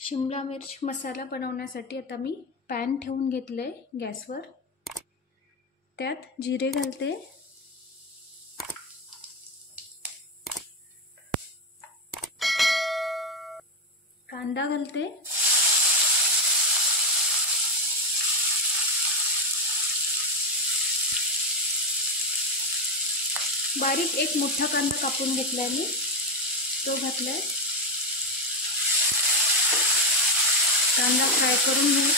शिमला मिर्च मसाला बनवण्यासाठी आता मी पॅन ठेवून घेतले गॅसवर। त्यात जिरे घालते, कांदा घालते, बारीक एक मोठा कांदा कापून घेतलाय मी, तो घातलाय। कांदा फ्राय करून घेऊ।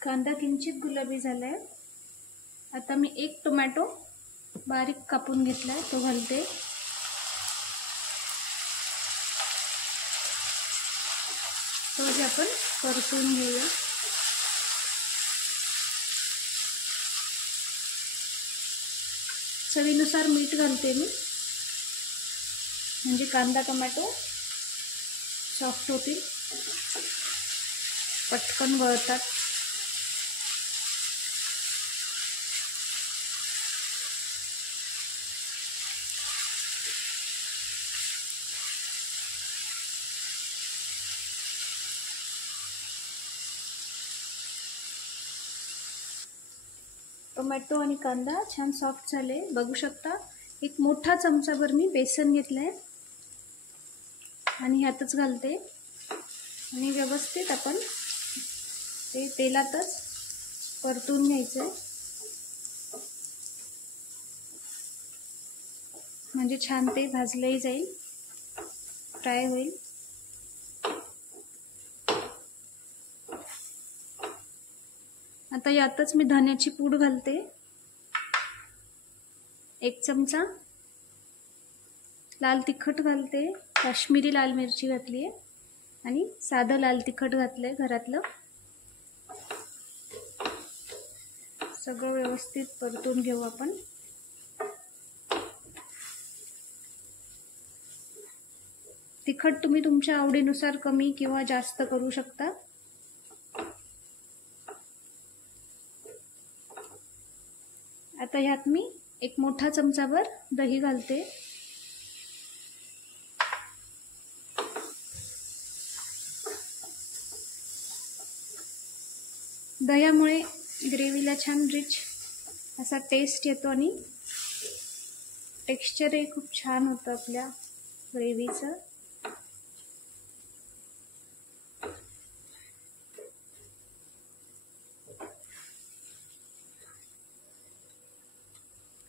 कांदा किंचित गुलाबी झालाय। आता मी एक टोमॅटो बारीक कापून घेतलाय, तो घालते। तो जे आपण परतून घेऊया। चवीनुसार मीठ घालते मी, म्हणजे कांदा टोमॅटो सॉफ्ट होतील, पटकन वळतात। टोमॅटो आणि कांदा छान सॉफ्ट झाले, बघू शकता। एक मोठा चमचाभर मी बेसन घेतलंय आणि ह्यातच घालते आणि व्यवस्थित आपण ते तेलातच परतून घ्यायचंय, म्हणजे छान ते भाजलंही जाईल, फ्राय होईल। आता यातच मी धन्याची पूड घालते, 1 चमचा। लाल तिखट घालते, काश्मीरी लाल मिरची घातली आहे आणि साधं लाल तिखट घातलंय घरातलं। सगळं व्यवस्थित परतून घेऊ आपण। तिखट तुम्ही तुमच्या आवडीनुसार कमी किंवा जास्त करू शकता। आता ह्यात मी एक मोठा चमचाभर दही घालते। दह्यामुळे ग्रेव्हीला छान रिच असा टेस्ट येतो आणि टेक्स्चरही खूप छान होतं आपल्या ग्रेव्हीचं।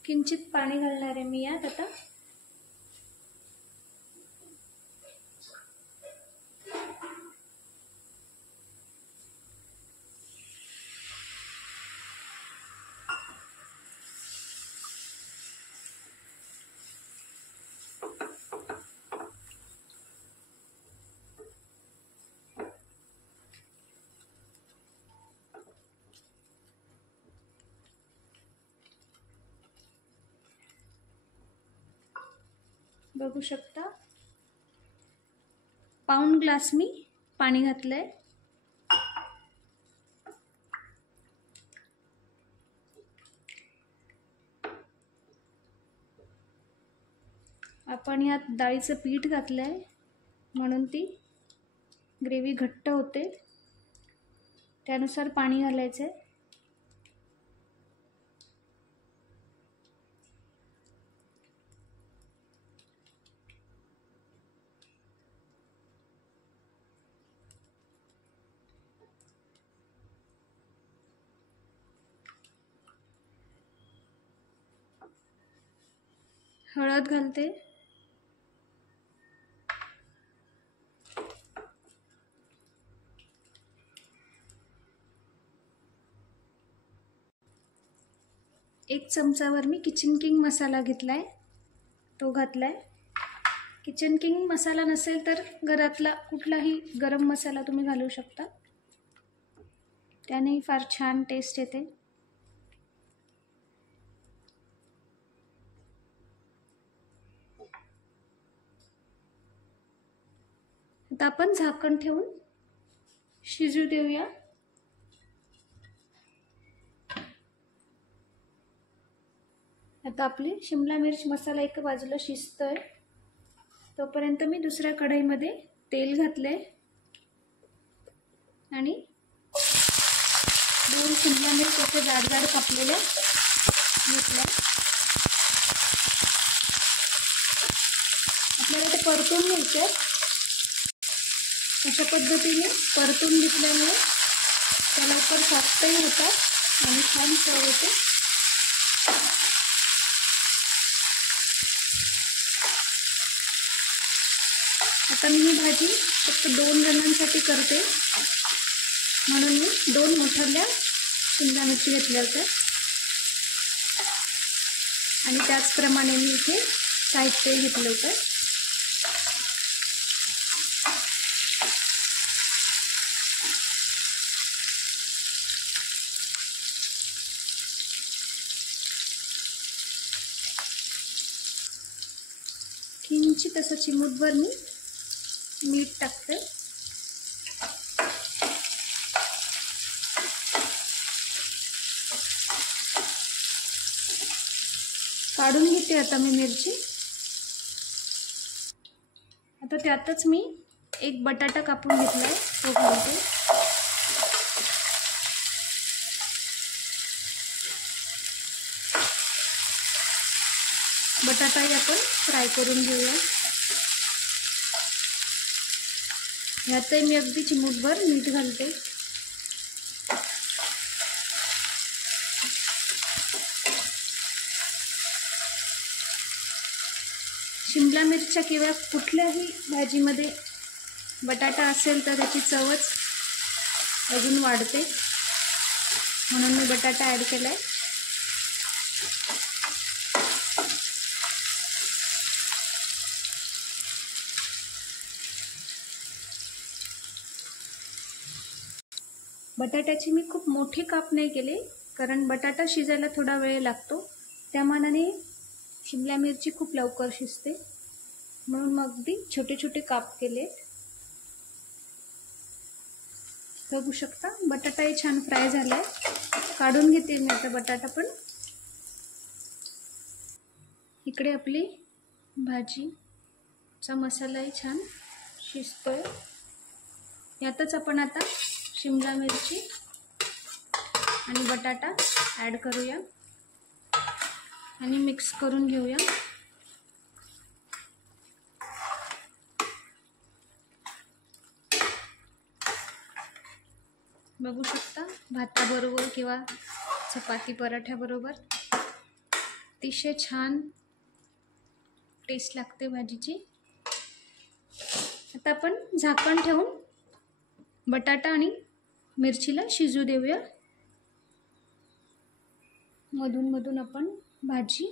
किंचित पाणी घालणार आहे मी यात आता। बघू शकता, पाऊण ग्लास मी पाणी घातलंय। आपण यात डाळीचं पीठ घातलंय म्हणून ती ग्रेव्ही घट्ट होते, त्यानुसार पाणी घालायचंय। हळद घालते, एक चमचावर मी किचन किंग मसाला घेतलाय, तो घातलाय। किचन किंग मसाला नसेल तर घरातला कुठलाही गरम मसाला तुम्ही घालू शकता, त्याने फार छान टेस्ट येते। आता आपण झाकण ठेवून शिजू देऊया। आता आपली शिमला मिर्च मसाला एका बाजूला शिजतोय, तोपर्यंत मी दुसऱ्या कढईमध्ये तेल घातले आणि 2 शिमला मिर्च असे जाड जाड कापलेले घेतले। आपल्याला ते परतून घ्यायचे। अशा पद्धतीने परतून घेतल्यामुळे ते लवकर सॉफ्टही होतात आणि छान चव येते। आता मी ही भाजी फक्त 2 जणांसाठी करते, म्हणून मी 2 मोठ्या शिमला मिरची घेतल्या होत्या आणि त्याचप्रमाणे मी इथे साहित्य घेतलं होतं। किंचित असं चिमूटभर मी मीठ टाकते। काढून घेते आता मी मिरची। आता त्यातच मी एक बटाटा कापून घेतलाय, तो घालते। बटाटाही आपण फ्राय करून घेऊया। यातही मी अगदी चिमूटभर मीठ घालते। शिमला मिरच्या किंवा कुठल्याही भाजीमध्ये बटाटा असेल तर त्याची चवच अजून वाढते, म्हणून मी बटाटा ॲड केलाय। बटाट्याची मी खूप मोठे काप नाही केले, कारण बटाटा शिजायला थोडा वेळ लागतो, त्या मानाने शिमला मिरची खूप लवकर शिजते, म्हणून मग अगदी छोटे छोटे काप केले। बघू शकता बटाटाही छान फ्राय झालाय। काढून घेते मी आता बटाटा पण। इकडे आपली भाजीचा मसालाही छान शिजतोय। यातच आपण आता शिमला मिरची आणि बटाटा ॲड करूया आणि मिक्स करून घेऊया। बघू शकता भाताबरोबर किंवा चपाती पराठ्याबरोबर अतिशय छान टेस्ट लागते भाजीची। आता आपण झाकण ठेवून बटाटा आणि मिरचीला शिजू देऊया। मधून मधून आपण भाजी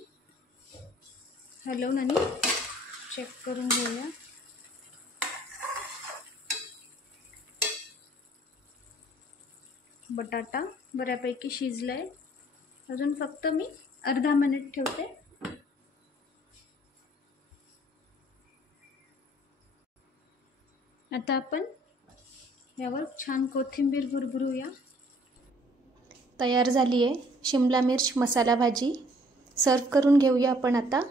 हलवून आणि चेक करून घेऊया। बटाटा बऱ्यापैकी शिजलाय, अजून फक्त मी अर्धा मिनिट ठेवते। आता आपण यावर छान कोथिंबीर भुरभुरूया। तयार झाली आहे शिमला मिर्च मसाला भाजी। सर्व करून घेऊया आपण आता।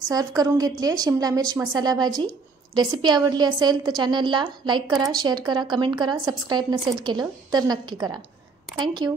सर्व करून घेतली आहे शिमला मिर्च मसाला भाजी। रेसिपी आवडली असेल तर चॅनलला लाईक करा, शेअर करा, कमेंट करा। सबस्क्राईब नसेल केलं तर नक्की करा। थँक्यू।